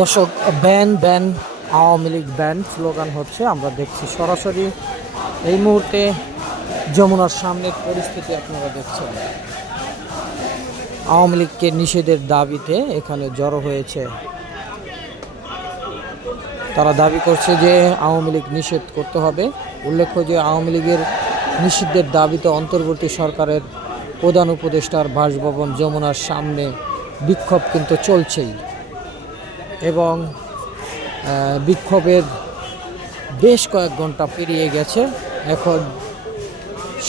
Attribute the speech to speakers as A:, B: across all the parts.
A: দর্শক, ban ban, Awami League ban slogan হচ্ছে, আমরা দেখছি সরাসরি এই মুহূর্তে যমুনার সামনের পরিস্থিতি আপনারা দেখছেন। আওয়ামী লীগকে নিষেধের দাবিতে এখানে জড়ো হয়েছে। তারা দাবি করছে যে আওয়ামী লীগ নিষেধ করতে হবে। উল্লেখ্য যে আওয়ামী লীগের নিষিদ্ধের দাবিতে অন্তর্বর্তী সরকারের প্রধান উপদেষ্টার বাসভবন যমুনার সামনে বিক্ষোভ কিন্তু চলছেই। এবং বিক্ষোভের বেশ কয়েক ঘণ্টা পেরিয়ে গেছে। এখন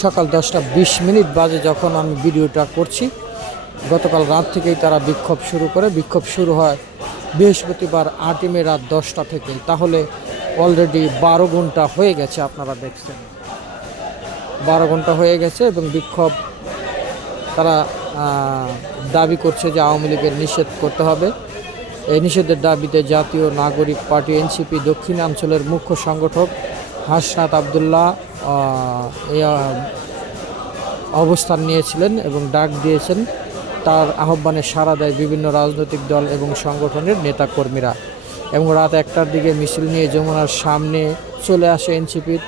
A: সকাল দশটা বিশ মিনিট বাজে যখন আমি ভিডিওটা করছি। গতকাল রাত থেকেই তারা বিক্ষোভ শুরু করে। বিক্ষোভ শুরু হয় বৃহস্পতিবার আটই মে রাত দশটা থেকে। তাহলে অলরেডি বারো ঘণ্টা হয়ে গেছে আপনারা দেখছেন। বারো ঘণ্টা হয়ে গেছে এবং বিক্ষোভ তারা দাবি করছে যে আওয়ামী লীগের নিষেধ করতে হবে। এই নিষেধের দাবিতে জাতীয় নাগরিক পার্টি এনসিপি দক্ষিণাঞ্চলের মুখ্য সংগঠক হাসনাত আবদুল্লাহ অবস্থান নিয়েছিলেন এবং ডাক দিয়েছেন। তার আহ্বানে সাড়া দেয় বিভিন্ন রাজনৈতিক দল এবং সংগঠনের নেতাকর্মীরা। এবং রাত একটার দিকে মিছিল নিয়ে যমুনার সামনে চলে আসে এনসিপির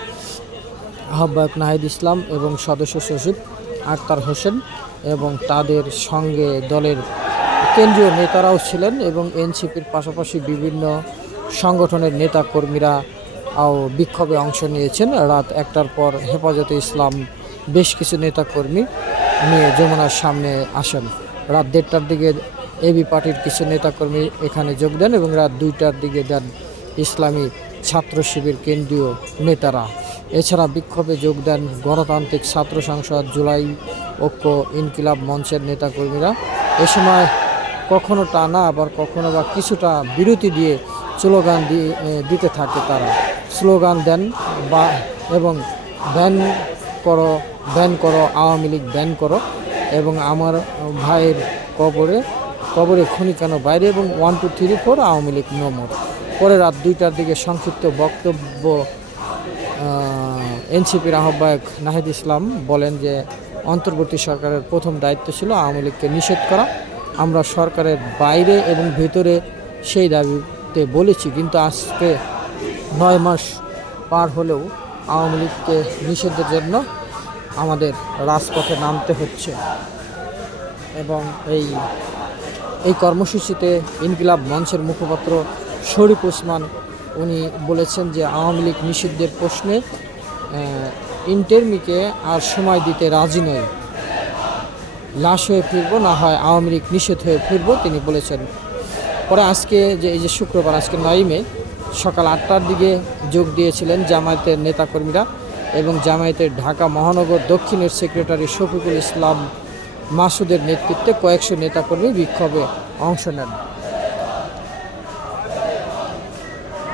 A: আহ্বায়ক নাহিদ ইসলাম এবং সদস্য সচিব আক্তার হোসেন এবং তাদের সঙ্গে দলের কেন্দ্রীয় নেতারাও ছিলেন এবং এনসিপির পাশাপাশি বিভিন্ন সংগঠনের নেতাকর্মীরা ও বিক্ষোভে অংশ নিয়েছেন। রাত একটার পর হেফাজতে ইসলাম বেশ কিছু নেতাকর্মী নিয়ে যমুনার সামনে আসেন। রাত দেড়টার দিকে এবি পার্টির কিছু নেতাকর্মী এখানে যোগ দেন এবং রাত দুইটার দিকে দেন ইসলামী ছাত্র শিবির কেন্দ্রীয় নেতারা। এছাড়া বিক্ষোভে যোগ দেন গণতান্ত্রিক ছাত্র সংসদ জুলাই ঐক্য ইনকিলাব মঞ্চের নেতাকর্মীরা। এ সময় কখনো টানা আবার কখনো বা কিছুটা বিরতি দিয়ে স্লোগান দিয়ে দিতে থাকে তারা। স্লোগান দেন বা, এবং ব্যান করো ব্যান করো, আওয়ামী লীগ ব্যান করো, এবং আমার ভাইয়ের কবরে কবরে খুনি কেন বাইরে এবং one two three four Awami League নমর পরে রাত দুইটার দিকে সংক্ষিপ্ত বক্তব্য এনসিপির আহ্বায়ক নাহিদ ইসলাম বলেন যে, অন্তর্বর্তী সরকারের প্রথম দায়িত্ব ছিল আওয়ামী লীগকে নিষেধ করা। আমরা সরকারের বাইরে এবং ভেতরে সেই দাবিতে বলেছি, কিন্তু আজকে নয় মাস পার হলেও আওয়ামী লীগকে নিষেধের জন্য আমাদের রাজপথে নামতে হচ্ছে। এবং এই এই কর্মসূচিতে ইনকিলাব মঞ্চের মুখপাত্র শরীফ ওসমান উনি বলেছেন যে আওয়ামী লীগ নিষিদ্ধের প্রশ্নে ইন্টারমিকে আর সময় দিতে রাজি নয়। লাশ হয়ে ফিরব, না হয় আওয়ামী লীগ নিষেধ হয়ে ফিরব, তিনি বলেছেন। পরে আজকে যে এই যে শুক্রবার, আজকে নয় মে, সকাল আটটার দিকে যোগ দিয়েছিলেন জামায়াতের নেতাকর্মীরা এবং জামায়াতের ঢাকা মহানগর দক্ষিণের সেক্রেটারি শফিকুল ইসলাম মাসুদের নেতৃত্বে কয়েকশো নেতাকর্মী বিক্ষোভে অংশ নেন।